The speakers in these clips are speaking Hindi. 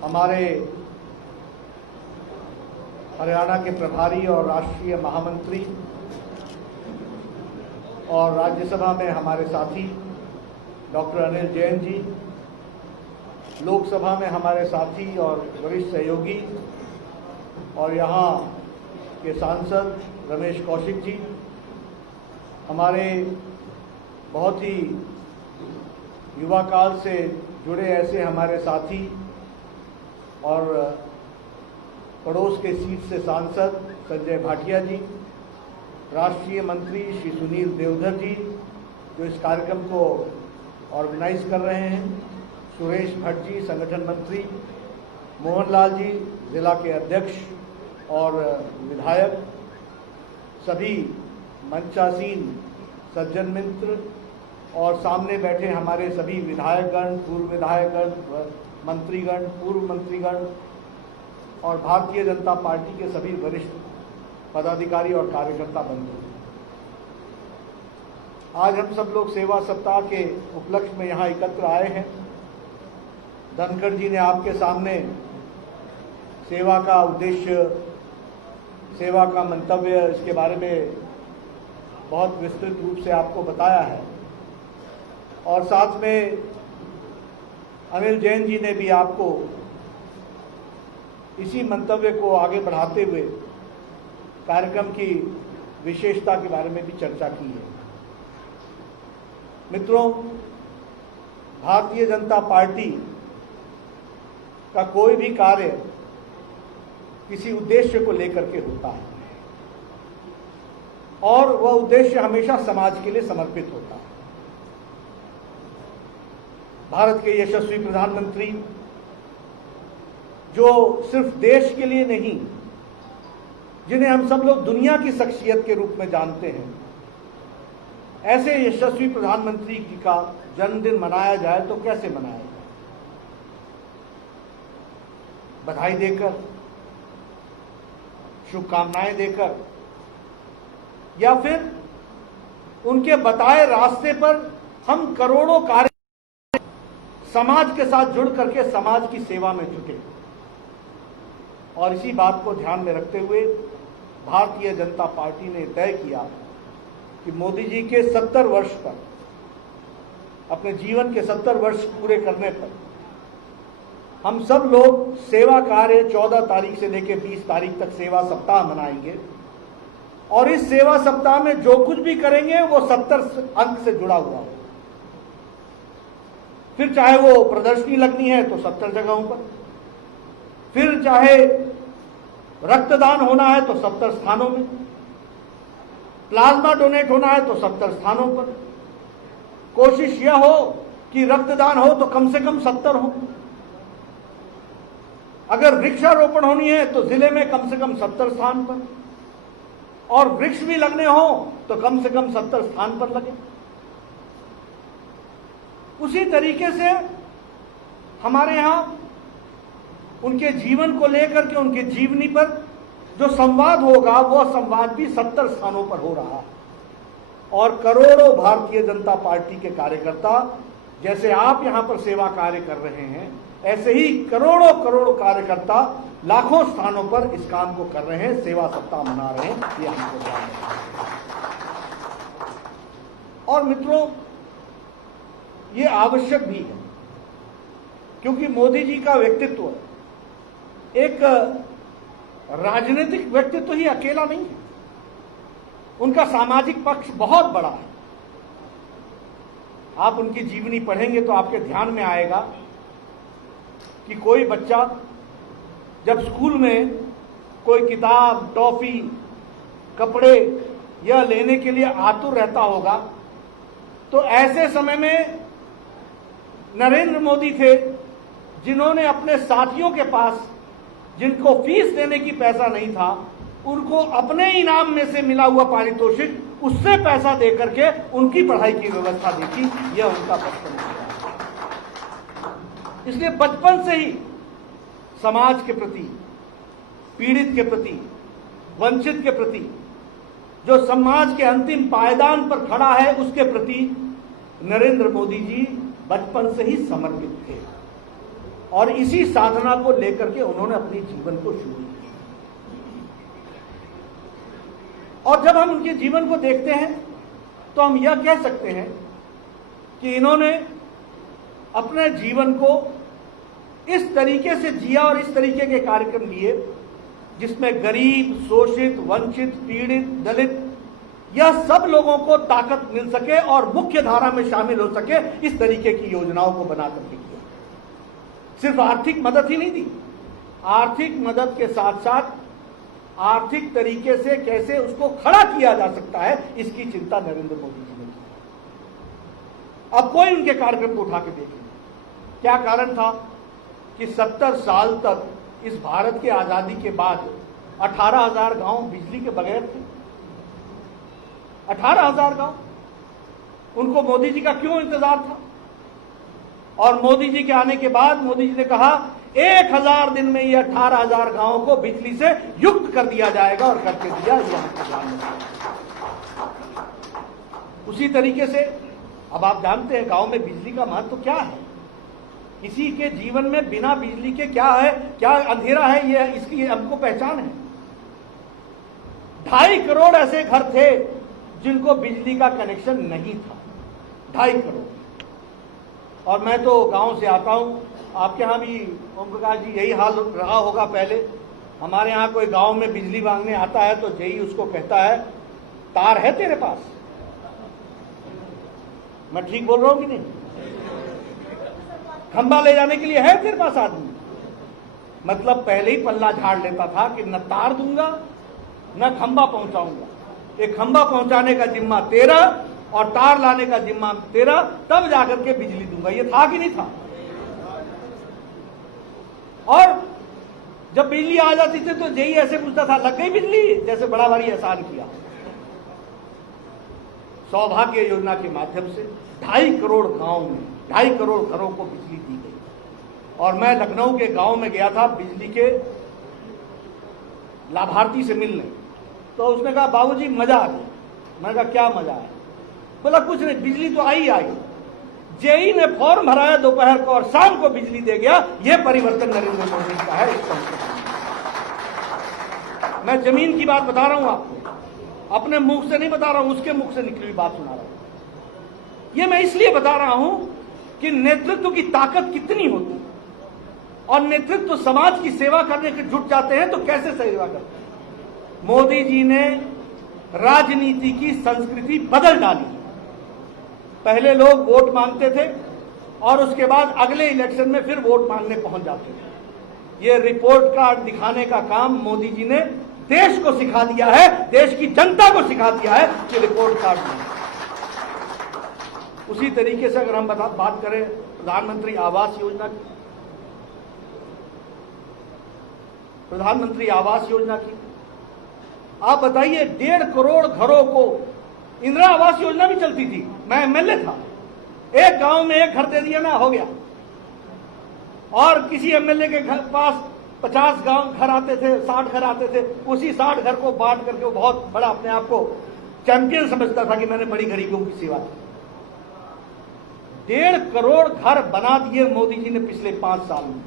हमारे हरियाणा के प्रभारी और राष्ट्रीय महामंत्री और राज्यसभा में हमारे साथी डॉक्टर अनिल जैन जी, लोकसभा में हमारे साथी और वरिष्ठ सहयोगी और यहाँ के सांसद रमेश कौशिक जी, हमारे बहुत ही युवा काल से जुड़े ऐसे हमारे साथी और पड़ोस के सीट से सांसद संजय भाटिया जी, राष्ट्रीय मंत्री श्री सुनील देवधर जी जो इस कार्यक्रम को ऑर्गेनाइज कर रहे हैं, सुरेश भट्ट जी संगठन मंत्री, मोहनलाल जी जिला के अध्यक्ष और विधायक, सभी मंचासीन सज्जन मित्र और सामने बैठे हमारे सभी विधायकगण, पूर्व विधायकगण, मंत्रीगण, पूर्व मंत्रीगण और भारतीय जनता पार्टी के सभी वरिष्ठ पदाधिकारी और कार्यकर्ता बंधु, आज हम सब लोग सेवा सप्ताह के उपलक्ष्य में यहाँ एकत्र आए हैं। धनखड़ जी ने आपके सामने सेवा का उद्देश्य, सेवा का मंतव्य, इसके बारे में बहुत विस्तृत रूप से आपको बताया है और साथ में अनिल जैन जी ने भी आपको इसी मंतव्य को आगे बढ़ाते हुए कार्यक्रम की विशेषता के बारे में भी चर्चा की है। मित्रों, भारतीय जनता पार्टी का कोई भी कार्य किसी उद्देश्य को लेकर के होता है और वह उद्देश्य हमेशा समाज के लिए समर्पित होता है। भारत के यशस्वी प्रधानमंत्री जो सिर्फ देश के लिए नहीं, जिन्हें हम सब लोग दुनिया की शख्सियत के रूप में जानते हैं, ऐसे यशस्वी प्रधानमंत्री जी का जन्मदिन मनाया जाए तो कैसे मनाया जाए? बधाई देकर, शुभकामनाएं देकर, या फिर उनके बताए रास्ते पर हम करोड़ों कार्य समाज के साथ जुड़ करके समाज की सेवा में जुटे। और इसी बात को ध्यान में रखते हुए भारतीय जनता पार्टी ने तय किया कि मोदी जी के 70 वर्ष पर, अपने जीवन के 70 वर्ष पूरे करने पर हम सब लोग सेवा कार्य 14 तारीख से लेकर 20 तारीख तक सेवा सप्ताह मनाएंगे और इस सेवा सप्ताह में जो कुछ भी करेंगे वो 70 अंक से जुड़ा हुआ हो। फिर चाहे वो प्रदर्शनी लगनी है तो 70 जगहों पर, फिर चाहे रक्तदान होना है तो 70 स्थानों में, प्लाज्मा डोनेट होना है तो 70 स्थानों पर। कोशिश यह हो कि रक्तदान हो तो कम से कम 70 हो। अगर वृक्षारोपण होनी है तो जिले में कम से कम 70 स्थान पर, और वृक्ष भी लगने हो तो कम से कम 70 स्थान पर लगे। उसी तरीके से हमारे यहां उनके जीवन को लेकर के, उनकी जीवनी पर जो संवाद होगा वह संवाद भी 70 स्थानों पर हो रहा है। और करोड़ों भारतीय जनता पार्टी के कार्यकर्ता, जैसे आप यहां पर सेवा कार्य कर रहे हैं, ऐसे ही करोड़ों करोड़ों कार्यकर्ता लाखों स्थानों पर इस काम को कर रहे हैं, सेवा सप्ताह मना रहे हैं। ये हमको ध्यान रखना है। और मित्रों, ये आवश्यक भी है क्योंकि मोदी जी का व्यक्तित्व एक राजनीतिक व्यक्तित्व ही अकेला नहीं है, उनका सामाजिक पक्ष बहुत बड़ा है। आप उनकी जीवनी पढ़ेंगे तो आपके ध्यान में आएगा कि कोई बच्चा जब स्कूल में कोई किताब, टॉफी, कपड़े यह लेने के लिए आतुर रहता होगा, तो ऐसे समय में नरेंद्र मोदी थे जिन्होंने अपने साथियों के पास, जिनको फीस देने की पैसा नहीं था, उनको अपने इनाम में से मिला हुआ पारितोषिक, उससे पैसा देकर के उनकी पढ़ाई की व्यवस्था दी थी। यह उनका बचपन है। इसलिए बचपन से ही समाज के प्रति, पीड़ित के प्रति, वंचित के प्रति, जो समाज के अंतिम पायदान पर खड़ा है, उसके प्रति नरेंद्र मोदी जी बचपन से ही समर्पित थे। और इसी साधना को लेकर के उन्होंने अपने जीवन को शुरू किया। और जब हम उनके जीवन को देखते हैं तो हम यह कह सकते हैं कि इन्होंने अपने जीवन को इस तरीके से जिया और इस तरीके के कार्यक्रम किए जिसमें गरीब, शोषित, वंचित, पीड़ित, दलित यह सब लोगों को ताकत मिल सके और मुख्य धारा में शामिल हो सके, इस तरीके की योजनाओं को बना करके किया। सिर्फ आर्थिक मदद ही नहीं दी, आर्थिक मदद के साथ साथ आर्थिक तरीके से कैसे उसको खड़ा किया जा सकता है, इसकी चिंता नरेंद्र मोदी जी ने की। अब कोई उनके कार्यक्रम को उठा के देखें, क्या कारण था कि 70 साल तक इस भारत की आजादी के बाद 18,000 गांव बिजली के बगैर थे। 18,000 गांव, उनको मोदी जी का क्यों इंतजार था? और मोदी जी के आने के बाद मोदी जी ने कहा 1000 दिन में ये 18,000 गांवों को बिजली से युक्त कर दिया जाएगा, और करके दिया यहां प्रधानमंत्री। उसी तरीके से अब आप जानते हैं गांव में बिजली का महत्व क्या है, किसी के जीवन में बिना बिजली के क्या है, क्या अंधेरा है, ये इसकी हमको पहचान है। 2.5 करोड़ ऐसे घर थे जिनको बिजली का कनेक्शन नहीं था, 2.5 करोड़। और मैं तो गांव से आता हूं, आपके यहां भी ओम प्रकाश जी यही हाल रहा होगा। पहले हमारे यहां कोई गांव में बिजली मांगने आता है तो जेई उसको कहता है तार है तेरे पास? मैं ठीक बोल रहा हूं कि नहीं? खंबा ले जाने के लिए है तेरे पास आदमी? मतलब पहले ही पल्ला झाड़ लेता था कि न तार दूंगा न खंबा पहुंचाऊंगा, एक खंबा पहुंचाने का जिम्मा तेरा और तार लाने का जिम्मा तेरा, तब जाकर के बिजली दूंगा। ये था कि नहीं था? और जब बिजली आ जाती थी तो जेई ऐसे पूछता था लग गई बिजली, जैसे बड़ा भारी एहसान किया। सौभाग्य योजना के माध्यम से 2.5 करोड़ गांव में 2.5 करोड़ घरों को बिजली दी गई। और मैं लखनऊ के गांव में गया था बिजली के लाभार्थी से मिलने, तो उसने कहा बाबूजी मजा आ गया। मैंने कहा क्या मजा आया? बोला कुछ नहीं, बिजली तो आई। जेई ने फॉर्म भराया दोपहर को और शाम को बिजली दे गया। यह परिवर्तन नरेंद्र मोदी का है। मैं जमीन की बात बता रहा हूं आपको, अपने मुख से नहीं बता रहा हूं, उसके मुख से निकली हुई बात सुना रहा हूं। यह मैं इसलिए बता रहा हूं कि नेतृत्व की ताकत कितनी होती है, और नेतृत्व समाज की सेवा करने के जुट जाते हैं तो कैसे सेवा करते हैं। मोदी जी ने राजनीति की संस्कृति बदल डाली। पहले लोग वोट मांगते थे और उसके बाद अगले इलेक्शन में फिर वोट मांगने पहुंच जाते थे। ये रिपोर्ट कार्ड दिखाने का काम मोदी जी ने देश को सिखा दिया है, देश की जनता को सिखा दिया है कि रिपोर्ट कार्ड में। उसी तरीके से अगर हम बात करें प्रधानमंत्री आवास योजना की, प्रधानमंत्री आवास योजना की, आप बताइए 1.5 करोड़ घरों को, इंदिरा आवास योजना भी चलती थी, मैं एमएलए था, एक गांव में एक घर दे दिया ना, हो गया। और किसी एमएलए के घर पास 50 गांव घर आते थे, 60 घर आते थे, उसी 60 घर को बांट करके वो बहुत बड़ा अपने आप को चैंपियन समझता था कि मैंने बड़ी गरीबों की सेवा की। 1.5 करोड़ घर बना दिए मोदी जी ने पिछले 5 साल में,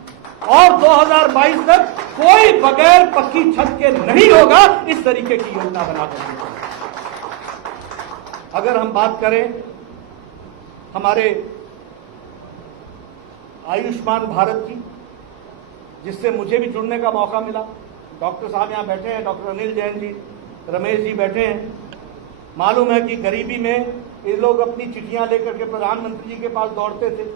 और 2022 तक कोई बगैर पक्की छत के नहीं होगा, इस तरीके की योजना बना करके। अगर हम बात करें हमारे आयुष्मान भारत की, जिससे मुझे भी जुड़ने का मौका मिला, डॉक्टर साहब यहां बैठे हैं, डॉक्टर अनिल जैन जी, रमेश जी बैठे हैं। मालूम है कि गरीबी में ये लोग अपनी चिट्ठियां लेकर के प्रधानमंत्री जी के पास दौड़ते थे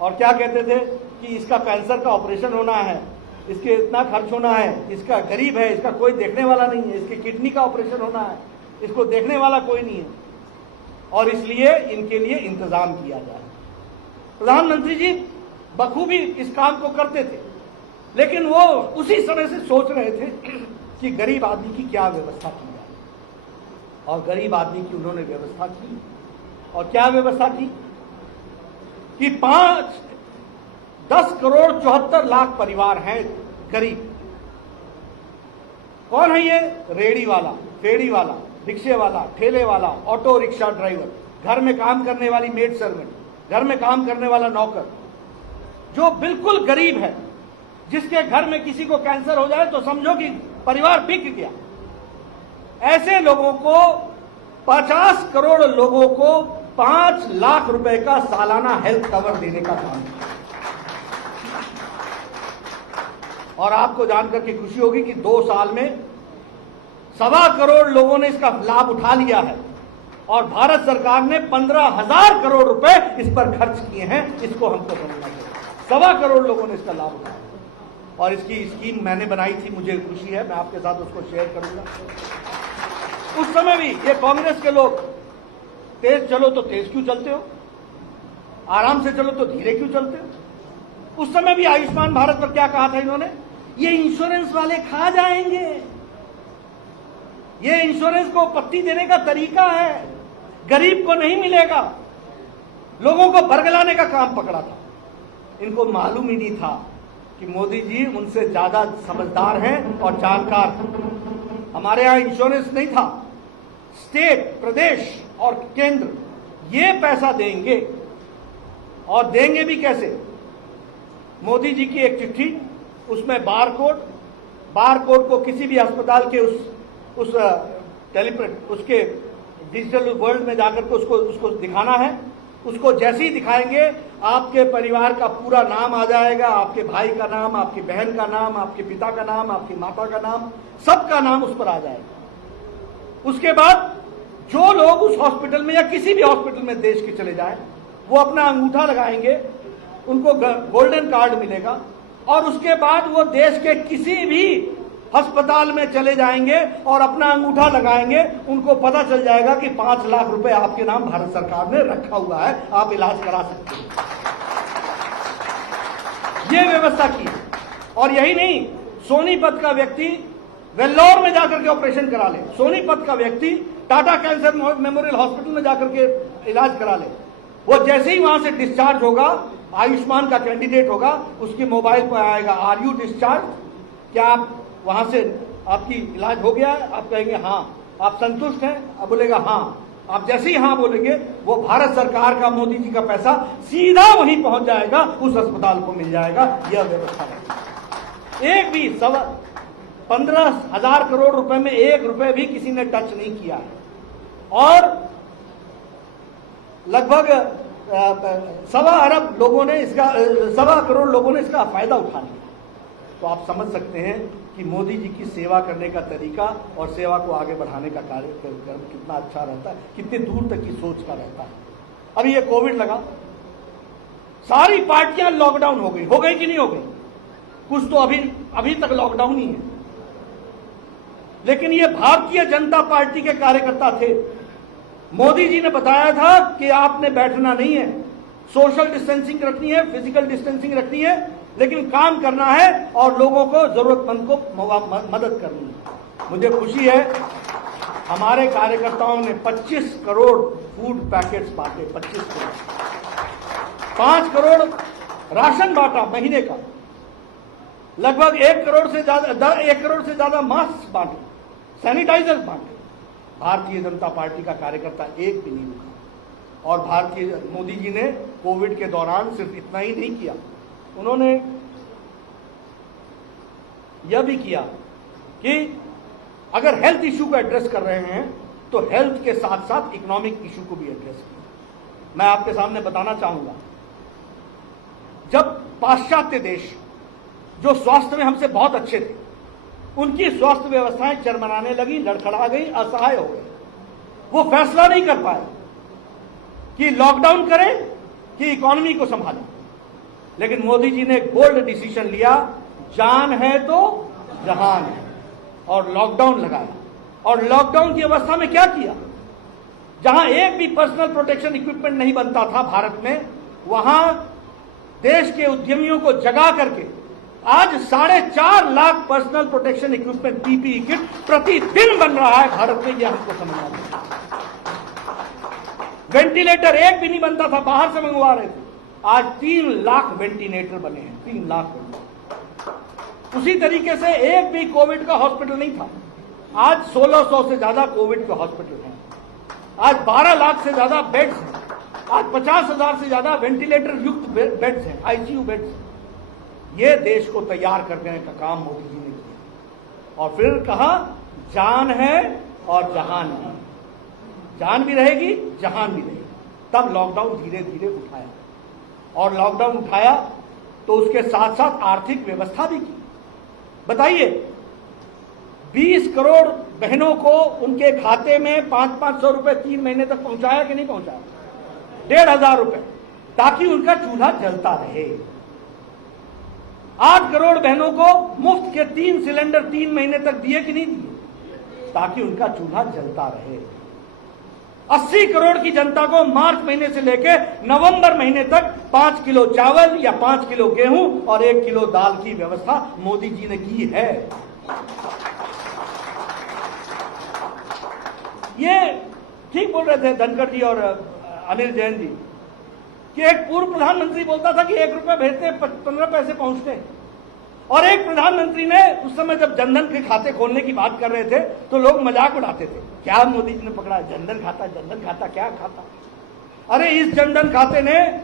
और क्या कहते थे कि इसका कैंसर का ऑपरेशन होना है, इसके इतना खर्च होना है, इसका गरीब है, इसका कोई देखने वाला नहीं है, इसकी किडनी का ऑपरेशन होना है, इसको देखने वाला कोई नहीं है, और इसलिए इनके लिए इंतजाम किया जाए। प्रधानमंत्री जी बखूबी इस काम को करते थे, लेकिन वो उसी समय से सोच रहे थे कि गरीब आदमी की क्या व्यवस्था की जाए, और गरीब आदमी की उन्होंने व्यवस्था की। और क्या व्यवस्था की कि 10 करोड़ 74 लाख परिवार हैं गरीब। कौन है ये? रेड़ी वाला, फेड़ी वाला, रिक्शे वाला, ठेले वाला, ऑटो रिक्शा ड्राइवर, घर में काम करने वाली मेड सर्वेंट, घर में काम करने वाला नौकर, जो बिल्कुल गरीब है, जिसके घर में किसी को कैंसर हो जाए तो समझो कि परिवार बिक गया, ऐसे लोगों को 50 करोड़ लोगों को 5 लाख रुपए का सालाना हेल्थ कवर देने का काम है। और आपको जानकर के खुशी होगी कि 2 साल में 1.25 करोड़ लोगों ने इसका लाभ उठा लिया है और भारत सरकार ने 15,000 करोड़ रुपए इस पर खर्च किए हैं। इसको हमको समझना चाहिए। 1.25 करोड़ लोगों ने इसका लाभ उठाया और इसकी स्कीम मैंने बनाई थी, मुझे खुशी है, मैं आपके साथ उसको शेयर करूंगा। उस समय भी ये कांग्रेस के लोग तेज चलो तो तेज क्यों चलते हो, आराम से चलो तो धीरे क्यों चलते हो। उस समय भी आयुष्मान भारत पर क्या कहा था इन्होंने, ये इंश्योरेंस वाले खा जाएंगे, ये इंश्योरेंस को पत्ती देने का तरीका है, गरीब को नहीं मिलेगा, लोगों को बरगलाने का काम पकड़ा था। इनको मालूम ही नहीं था कि मोदी जी उनसे ज्यादा समझदार हैं और जानकार हैं। हमारे यहां इंश्योरेंस नहीं था, स्टेट, प्रदेश और केंद्र ये पैसा देंगे और देंगे भी कैसे। मोदी जी की एक चिट्ठी, उसमें बार कोड को किसी भी अस्पताल के उसके डिजिटल वर्ल्ड में जाकर के उसको दिखाना है। उसको जैसे ही दिखाएंगे आपके परिवार का पूरा नाम आ जाएगा, आपके भाई का नाम, आपकी बहन का नाम, आपके पिता का नाम, आपकी माता का नाम, सबका नाम उस पर आ जाएगा। उसके बाद जो लोग उस हॉस्पिटल में या किसी भी हॉस्पिटल में देश के चले जाएं, वो अपना अंगूठा लगाएंगे, उनको गोल्डन कार्ड मिलेगा और उसके बाद वो देश के किसी भी अस्पताल में चले जाएंगे और अपना अंगूठा लगाएंगे, उनको पता चल जाएगा कि 5 लाख रुपए आपके नाम भारत सरकार ने रखा हुआ है, आप इलाज करा सकते हैं। ये व्यवस्था की। और यही नहीं, सोनीपत का व्यक्ति वेल्लोर में जाकर के ऑपरेशन करा ले, सोनीपत का व्यक्ति टाटा कैंसर मेमोरियल हॉस्पिटल में जाकर के इलाज करा ले, वो जैसे ही वहां से डिस्चार्ज होगा, आयुष्मान का कैंडिडेट होगा, उसके मोबाइल पर आएगा, आर यू डिस्चार्ज, क्या आप वहां से आपकी इलाज हो गया है, आप कहेंगे हाँ, आप संतुष्ट हैं, आप बोलेगा हाँ, आप जैसे ही हाँ बोलेंगे वो भारत सरकार का, मोदी जी का पैसा सीधा वहीं पहुंच जाएगा, उस अस्पताल को मिल जाएगा। यह व्यवस्था है। एक भी 15,000 करोड़ रुपए में 1 रुपए भी किसी ने टच नहीं किया है और लगभग 1.25 अरब लोगों ने इसका 1.25 करोड़ लोगों ने इसका फायदा उठा लिया। तो आप समझ सकते हैं कि मोदी जी की सेवा करने का तरीका और सेवा को आगे बढ़ाने का कार्यक्रम कितना अच्छा रहता है, कितने दूर तक की सोच का रहता है। अभी ये कोविड लगा, सारी पार्टियां लॉकडाउन हो गई कि नहीं हो गई, कुछ तो अभी तक लॉकडाउन ही है। लेकिन ये भारतीय जनता पार्टी के कार्यकर्ता थे। मोदी जी ने बताया था कि आपने बैठना नहीं है, सोशल डिस्टेंसिंग रखनी है, फिजिकल डिस्टेंसिंग रखनी है, लेकिन काम करना है और लोगों को, जरूरतमंद को मदद करनी है। मुझे खुशी है हमारे कार्यकर्ताओं ने 25 करोड़ फूड पैकेट्स बांटे, 25 करोड़, 5 करोड़ राशन बांटा महीने का, लगभग 1 करोड़ से ज्यादा मास्क बांटे, सैनिटाइजर बांटे। भारतीय जनता पार्टी का कार्यकर्ता एक भी नहीं रुका। और मोदी जी ने कोविड के दौरान सिर्फ इतना ही नहीं किया, उन्होंने यह भी किया कि अगर हेल्थ इशू को एड्रेस कर रहे हैं तो हेल्थ के साथ साथ इकोनॉमिक इशू को भी एड्रेस किया। मैं आपके सामने बताना चाहूंगा, जब पाश्चात्य देश जो स्वास्थ्य में हमसे बहुत अच्छे थे, उनकी स्वास्थ्य व्यवस्थाएं चरमराने लगी, लड़खड़ा गई, असहाय हो गई, वो फैसला नहीं कर पाए कि लॉकडाउन करें कि इकोनॉमी को संभालें। लेकिन मोदी जी ने एक बोल्ड डिसीजन लिया, जान है तो जहान है, और लॉकडाउन लगाया। और लॉकडाउन की अवस्था में क्या किया, जहां एक भी पर्सनल प्रोटेक्शन इक्विपमेंट नहीं बनता था भारत में, वहां देश के उद्यमियों को जगा करके आज 4.5 lakh personal protection equipment, PPE kit प्रतिदिन बन रहा है भारत में। यह हमको समझना चाहिए। वेंटिलेटर एक भी नहीं बनता था, बाहर से मंगवा रहे थे, आज 3 लाख वेंटिलेटर बने हैं, 3 लाख। उसी तरीके से एक भी कोविड का हॉस्पिटल नहीं था, आज 1600 से ज्यादा कोविड के हॉस्पिटल हैं, आज 12 लाख से ज्यादा बेड्स हैं, आज 50,000 से ज्यादा वेंटिलेटर युक्त बेड्स हैं, आईसीयू बेड्स, ये देश को तैयार करने का काम मोदी जी ने किया। और फिर कहा जान है और जहान भी, जान भी रहेगी जहान भी रहेगी। तब लॉकडाउन धीरे धीरे उठाया, और लॉकडाउन उठाया तो उसके साथ साथ आर्थिक व्यवस्था भी की। बताइए, 20 करोड़ बहनों को उनके खाते में 500-500 रुपए 3 महीने तक पहुंचाया कि नहीं पहुंचाया? 1,500 रुपए, ताकि उनका चूल्हा जलता रहे। 8 करोड़ बहनों को मुफ्त के 3 सिलेंडर 3 महीने तक दिए कि नहीं दिए, ताकि उनका चूल्हा जलता रहे। 80 करोड़ की जनता को मार्च महीने से लेकर नवंबर महीने तक 5 किलो चावल या 5 किलो गेहूं और 1 किलो दाल की व्यवस्था मोदी जी ने की है। ये ठीक बोल रहे थे धनखड़ जी और अनिल जैन जी कि एक पूर्व प्रधानमंत्री बोलता था कि 1 रुपया भेजते 15 पैसे पहुंचते, और एक प्रधानमंत्री ने उस समय जब जनधन के खाते खोलने की बात कर रहे थे तो लोग मजाक उड़ाते थे, क्या मोदी जी ने पकड़ा जनधन खाता, क्या खाता? अरे इस जनधन खाते ने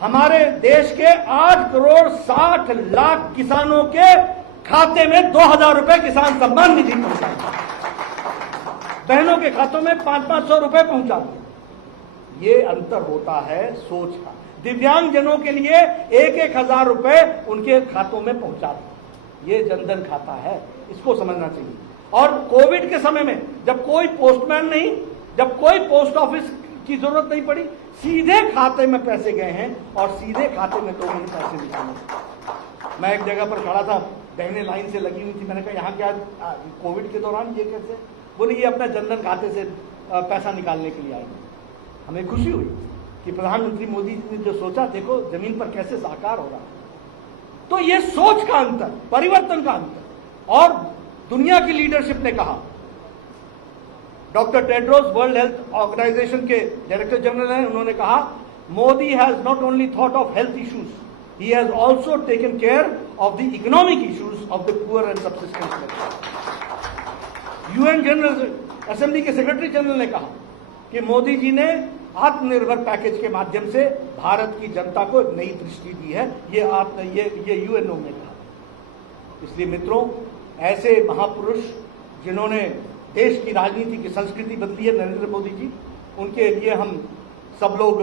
हमारे देश के 8 करोड़ 60 लाख किसानों के खाते में 2,000 रुपए किसान सम्मान निधि पहुंचाया, बहनों के खातों में 500-500 रुपए पहुंचा दिए। ये अंतर होता है सोच का। दिव्यांगजनों के लिए 1,000 रुपए उनके खातों में पहुंचा दिए, ये जनधन खाता है, इसको समझना चाहिए। और कोविड के समय में जब कोई पोस्टमैन नहीं, जब कोई पोस्ट ऑफिस की जरूरत नहीं पड़ी, सीधे खाते में पैसे गए हैं और सीधे खाते में लोगों ने पैसे निकाले। मैं एक जगह पर खड़ा था, बहनें लाइन से लगी हुई थी, मैंने कहा यहाँ क्या कोविड के दौरान ये कैसे? बोले ये अपना जनधन खाते से पैसा निकालने के लिए आए। हमें खुशी हुई कि प्रधानमंत्री मोदी जी ने जो सोचा, देखो जमीन पर कैसे साकार हो रहा है। तो ये सोच का अंतर, परिवर्तन का अंतर। और दुनिया की लीडरशिप ने कहा, doctor Tedros World Health Organization के डायरेक्टर जनरल हैं, उन्होंने कहा Modi has not only thought of health issues, he has also taken care of the economic issues of the poor and subsistence. UN General Assembly के सेक्रेटरी जनरल ने कहा कि मोदी जी ने आत्मनिर्भर पैकेज के माध्यम से भारत की जनता को एक नई दृष्टि दी है, ये यूएनओ ने कहा। इसलिए मित्रों, ऐसे महापुरुष जिन्होंने देश की राजनीति की संस्कृति बदली है, नरेंद्र मोदी जी, उनके लिए हम सब लोग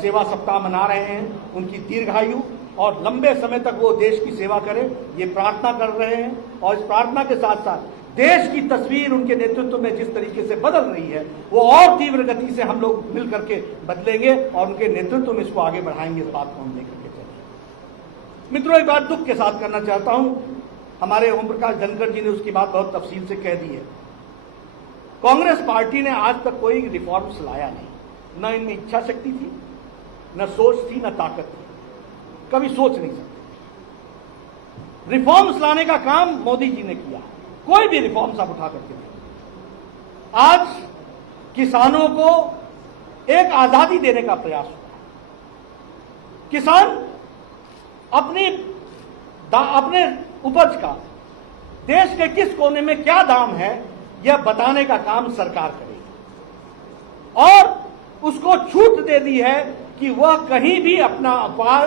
सेवा सप्ताह मना रहे हैं। उनकी दीर्घायु और लंबे समय तक वो देश की सेवा करें, ये प्रार्थना कर रहे हैं। और इस प्रार्थना के साथ साथ देश की तस्वीर उनके नेतृत्व में जिस तरीके से बदल रही है, वो और तीव्र गति से हम लोग मिल करके बदलेंगे और उनके नेतृत्व में इसको आगे बढ़ाएंगे। इस बात को हम लेकर के चलेंगे। मित्रों, एक बात दुख के साथ करना चाहता हूं, हमारे ओम प्रकाश धनखड़ जी ने उसकी बात बहुत तफसील से कह दी है। कांग्रेस पार्टी ने आज तक कोई रिफॉर्म्स लाया नहीं, न इनमें इच्छा शक्ति थी, न सोच थी, न ताकत थी, कभी सोच नहीं सकते। रिफॉर्म्स लाने का काम मोदी जी ने किया, कोई भी रिफॉर्म्स आप उठा करके देखिए। आज किसानों को एक आजादी देने का प्रयास हुआ। किसान अपने उपज का देश के किस कोने में क्या दाम है, यह बताने का काम सरकार करेगी, और उसको छूट दे दी है कि वह कहीं भी अपना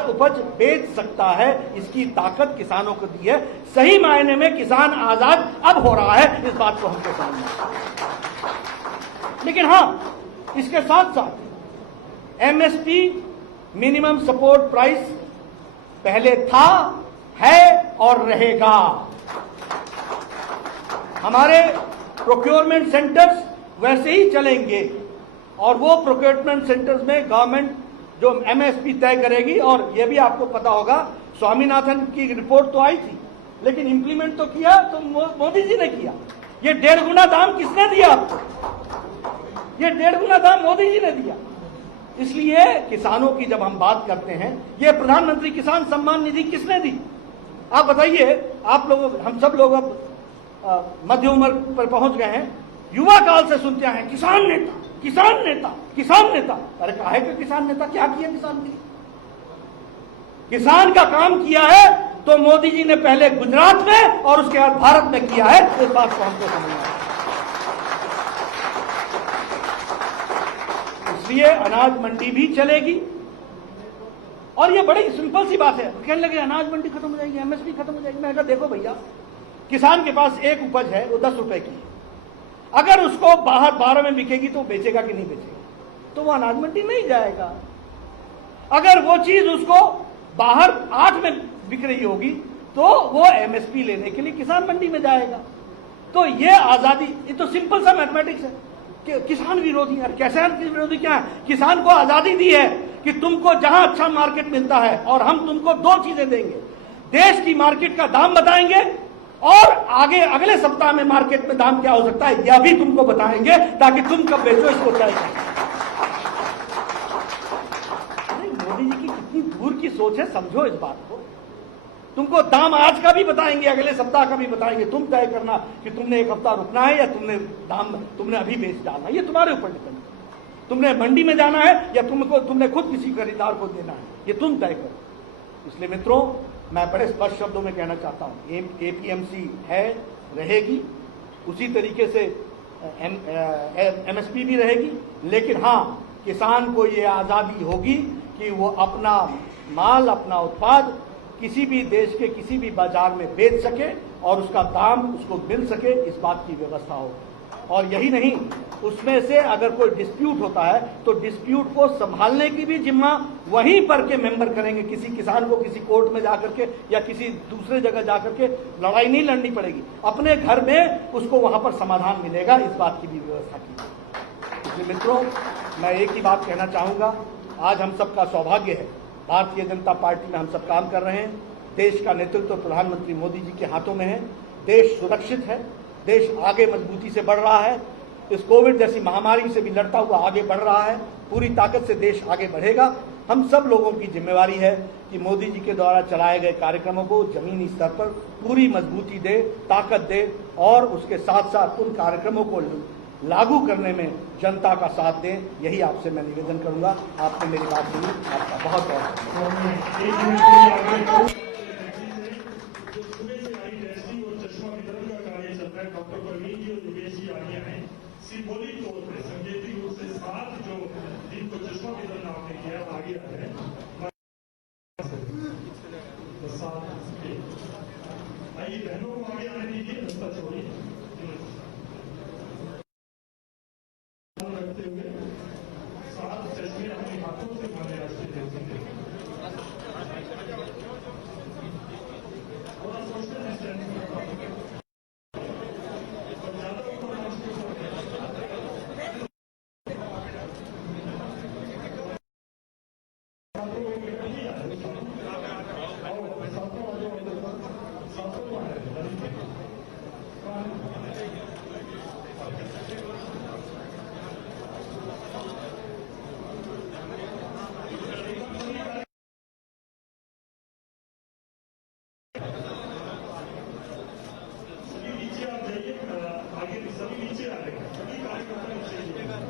उपज बेच सकता है। इसकी ताकत किसानों को दी है। सही मायने में किसान आजाद अब हो रहा है, इस बात को हमको समझना है। लेकिन हां, इसके साथ साथ एमएसपी, मिनिमम सपोर्ट प्राइस, पहले था, है और रहेगा। हमारे प्रोक्योरमेंट सेंटर्स वैसे ही चलेंगे, और वो प्रोक्योरमेंट सेंटर्स में गवर्नमेंट जो एमएसपी तय करेगी। और यह भी आपको पता होगा, स्वामीनाथन की रिपोर्ट तो आई थी, लेकिन इंप्लीमेंट तो किया तो मोदी जी ने किया। ये 1.5 गुना दाम किसने दिया आपको? ये 1.5 गुना दाम मोदी जी ने दिया। इसलिए किसानों की जब हम बात करते हैं, ये प्रधानमंत्री किसान सम्मान निधि किसने दी? आप बताइए। आप लोग, हम सब लोग अब मध्य उम्र पर पहुंच गए हैं, युवा काल से सुनते हैं किसान नेता, किसान नेता, किसान नेता। अरे काहे का किसान नेता? क्या किया किसान के लिए? किसान का काम किया है तो मोदी जी ने पहले गुजरात में और उसके बाद भारत में किया है। इस बात को हमको समझना है। इसलिए अनाज मंडी भी चलेगी, और ये बड़ी सिंपल सी बात है। कहने लगे अनाज मंडी खत्म हो जाएगी, एमएसपी खत्म हो जाएगी। मैं कहा देखो भैया, किसान के पास एक उपज है, वो 10 रुपए की है। अगर उसको बाहर 12 में बिकेगी तो बेचेगा कि नहीं बेचेगा? तो वो अनाज मंडी नहीं जाएगा। अगर वो चीज उसको बाहर 8 में बिक रही होगी तो वो एमएसपी लेने के लिए किसान मंडी में जाएगा। तो ये आजादी, ये तो सिंपल सा मैथमेटिक्स है कि किसान विरोधी है। किसान विरोधी क्या है? किसान को आजादी दी है कि तुमको जहां अच्छा मार्केट मिलता है और हम तुमको 2 चीजें देंगे, देश की मार्केट का दाम बताएंगे और आगे अगले सप्ताह में मार्केट में दाम क्या हो सकता है यह भी तुमको बताएंगे, ताकि तुम कब बेचो इसको तय करो। मोदी जी की कितनी दूर की सोच है, समझो इस बात को। तुमको दाम आज का भी बताएंगे, अगले सप्ताह का भी बताएंगे, तुम तय करना कि तुमने 1 हफ्ता रुकना है या तुमने अभी बेच डालना है। ये तुम्हारे ऊपर डिपेंड है। तुमने मंडी में जाना है या तुमने खुद किसी खरीदार को देना है, ये तुम तय करो। इसलिए मित्रों, मैं बड़े स्पष्ट शब्दों में कहना चाहता हूं, एपीएमसी है, रहेगी, उसी तरीके से एमएसपी भी रहेगी, लेकिन हां, किसान को ये आजादी होगी कि वो अपना माल, अपना उत्पाद किसी भी देश के किसी भी बाजार में बेच सके और उसका दाम उसको मिल सके, इस बात की व्यवस्था हो। और यही नहीं, उसमें से अगर कोई डिस्प्यूट होता है तो डिस्प्यूट को संभालने की भी जिम्मा वहीं पर के मेंबर करेंगे। किसी किसान को किसी कोर्ट में जाकर के या किसी दूसरे जगह जाकर के लड़ाई नहीं लड़नी पड़ेगी, अपने घर में उसको वहां पर समाधान मिलेगा, इस बात की भी व्यवस्था की। इसलिए मित्रों, मैं एक ही बात कहना चाहूंगा, आज हम सबका सौभाग्य है, भारतीय जनता पार्टी में हम सब काम कर रहे हैं। देश का नेतृत्व प्रधानमंत्री मोदी जी के हाथों में है। देश सुरक्षित है, देश आगे मजबूती से बढ़ रहा है, इस कोविड जैसी महामारी से भी लड़ता हुआ आगे बढ़ रहा है। पूरी ताकत से देश आगे बढ़ेगा। हम सब लोगों की जिम्मेवारी है कि मोदी जी के द्वारा चलाए गए कार्यक्रमों को जमीनी स्तर पर पूरी मजबूती दे, ताकत दे और उसके साथ साथ उन कार्यक्रमों को लागू करने में जनता का साथ दें। यही आपसे मैं निवेदन करूंगा। आपने मेरी बात सुनी, आपका बहुत बहुत डॉक्टर परवीन जी और योगेश जी आगे आए, सिंबॉलिक तौर पर संकेतिक रूप से 7 जो जिनको चश्मा वितरण आपने किया आगे आ रहे हैं। आइए बहनों को आगे आने दीजिए, रास्ता छोड़िए। रखते हुए 7 चश्मे अपने हाथों से माने राष्ट्रीय देते थोड़ा सोशल डिस्टेंस आगे सभी नीचे आ रहे हैं, सभी कार्यकर्ता नीचे